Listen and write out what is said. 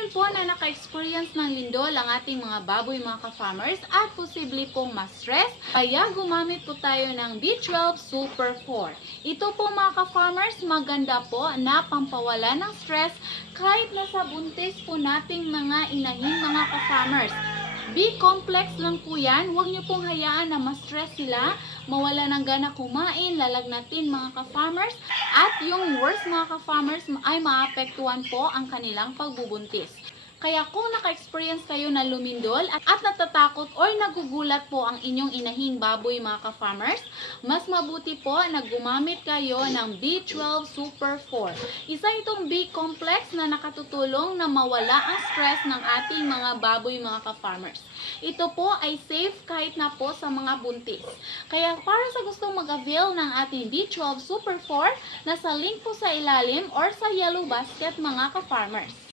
ngayon po na naka-experience ng lindol ang ating mga baboy mga ka-farmers at posible pong ma-stress, kaya gumamit po tayo ng B12 Super 4. Ito po mga ka-farmers, maganda po na pampawala ng stress kahit nasa buntis po nating mga inahing mga ka-farmers. B-complex lang po yan. Huwag niyo pong hayaan na ma-stress sila, mawala ng gana kumain, lalagnatin mga ka-farmers, at yung worst mga ka-farmers ay maapektuhan po ang kanilang pagbubuntis. Kaya kung naka-experience kayo na lumindol at, at natatakot or nagugulat po ang inyong inahing baboy mga ka-farmers, mas mabuti po na gumamit kayo ng B12 Super 4. Isa itong B-complex na nakatutulong na mawala ang stress ng ating mga baboy mga ka-farmers. Ito po ay safe kahit na po sa mga buntis. Kaya para sa gustong mag-avail ng ating B12 Super 4, nasa link po sa ilalim or sa yellow basket mga ka-farmers.